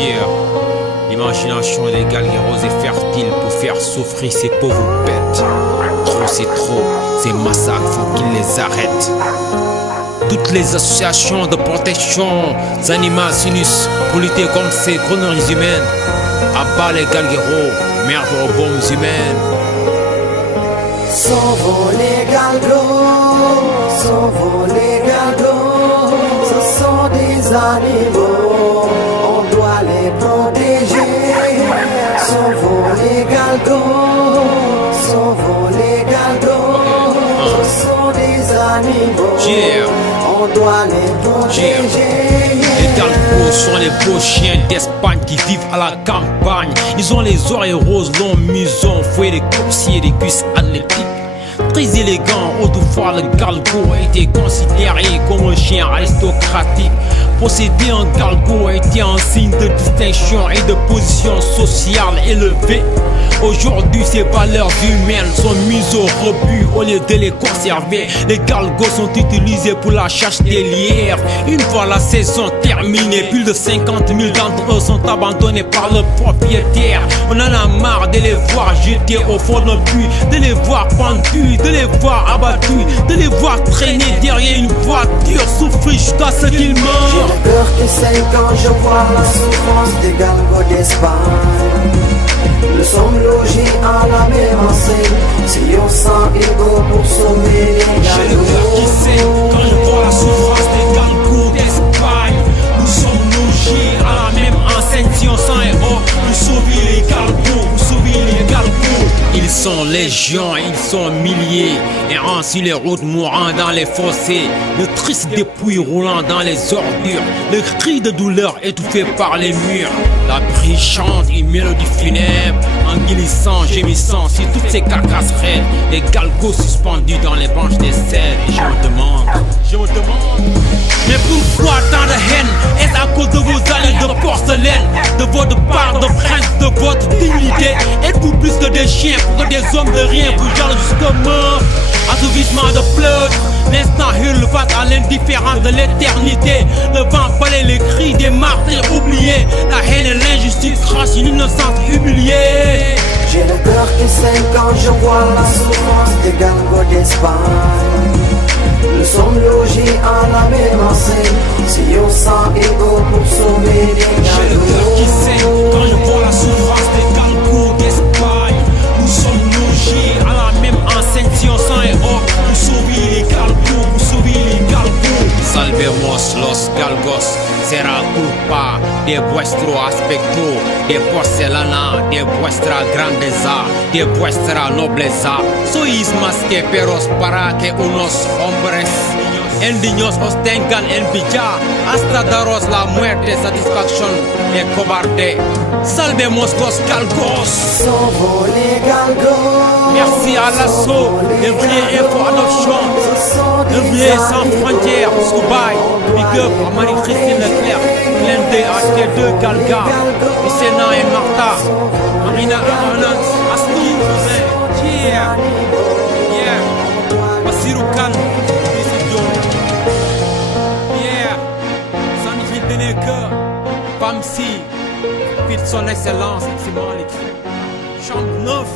Yeah. L'imagination des galgueros est fertile pour faire souffrir ces pauvres bêtes. Trop c'est trop, ces massacres faut qu'ils les arrêtent. Toutes les associations de protection des animaux sinus pour lutter contre ces conneries humaines. Abat les galgueros, merde aux bombes humaines. Sauvons les galgos, sauvons les galgos. Ce sont des animaux, on doit les protéger. Sauvons les galgos, sauvons les galgos. Ce sont des animaux, on doit les protéger. Les galgos sont les beaux chiens d'Espagne qui vivent à la campagne. Ils ont les oreilles roses, longs museaux, fouet des coursiers et des cuisses athlétiques. Très élégant, autrefois le galgo a été considéré comme un chien aristocratique. Posséder un galgo a été un signe de distinction et de position sociale élevée. Aujourd'hui, ces valeurs humaines sont mises au rebut au lieu de les conserver. Les galgos sont utilisés pour la chasse des lièvres. Une fois la saison terminée, plus de 50 000 d'entre eux sont abandonnés par le propriétaire. On en a marre de les voir jetés au fond d'un puits, de les voir pendus, de les voir abattus, de les voir traîner derrière une voiture, souffrir jusqu'à ce qu'ils meurent. J'ai le cœur qui saigne quand je vois la souffrance des galgos d'Espagne. Nous sommes logés à la même enseigne, si on s'en égaux pour sauver les galgos. J'ai le cœur qui saigne quand je vois la souffrance des galgos d'Espagne. Nous sommes logés à la même enseigne, si on s'en égaux pour sauver les galgos, pour sauver les galgos. Ils sont légions, ils sont milliers, errant sur les routes, mourant dans les fossés. Le triste dépouille roulant dans les ordures, le cri de douleur étouffé par les murs. La brise chante une mélodie funèbre, en glissant, gémissant sur toutes ces carcasses raides. Les galgos suspendus dans les branches des cèdres. Et je me demande, mais pourquoi tant de haine? Est-ce à cause de vos allées de porcelaine, de votre part de prince, de votre dignité? Êtes-vous plus que des chiens pour que des hommes de rien vous gèlent jusqu'à mort? Assouvissement de pleurs, l'instant hurle face à l'indifférence de l'éternité. Le vent balaye les cris des martyrs oubliés. La haine et l'injustice crachent une innocence humiliée. J'ai le cœur qui saigne quand je vois la souffrance des galgos d'Espagne. Nous sommes logés à la même enseigne, si on s'en égaux pour sauver les galgos. J'ai le cœur qui saigne quand je vois la souffrance des galgos d'Espagne. Nous sommes logés à la même enseigne, si on s'en égaux pour sauver les galgos, pour sauver les galgos. Salvemos los galgos, será culpa de vuestro aspecto, de porcelana, de vuestra grandeza, de vuestra nobleza. Sois más que perros para que unos hombres indignos os tengan envidia, hasta daros la muerte, satisfacción de cobarde. Salvemos los galgos. Sauvons les galgos. Merci à l'assaut, devriez info adoption, devriez sans frontières, Soubaï, big up à Marie-Christine Leclerc, plein de HT2 Galga, Vicena et Martha, Marina Amanat, Asti, yeah, Basirou Khan, yeah, Sandrine Deneke, Pamsi, fit son excellence, c'est Malik, Chambre 9.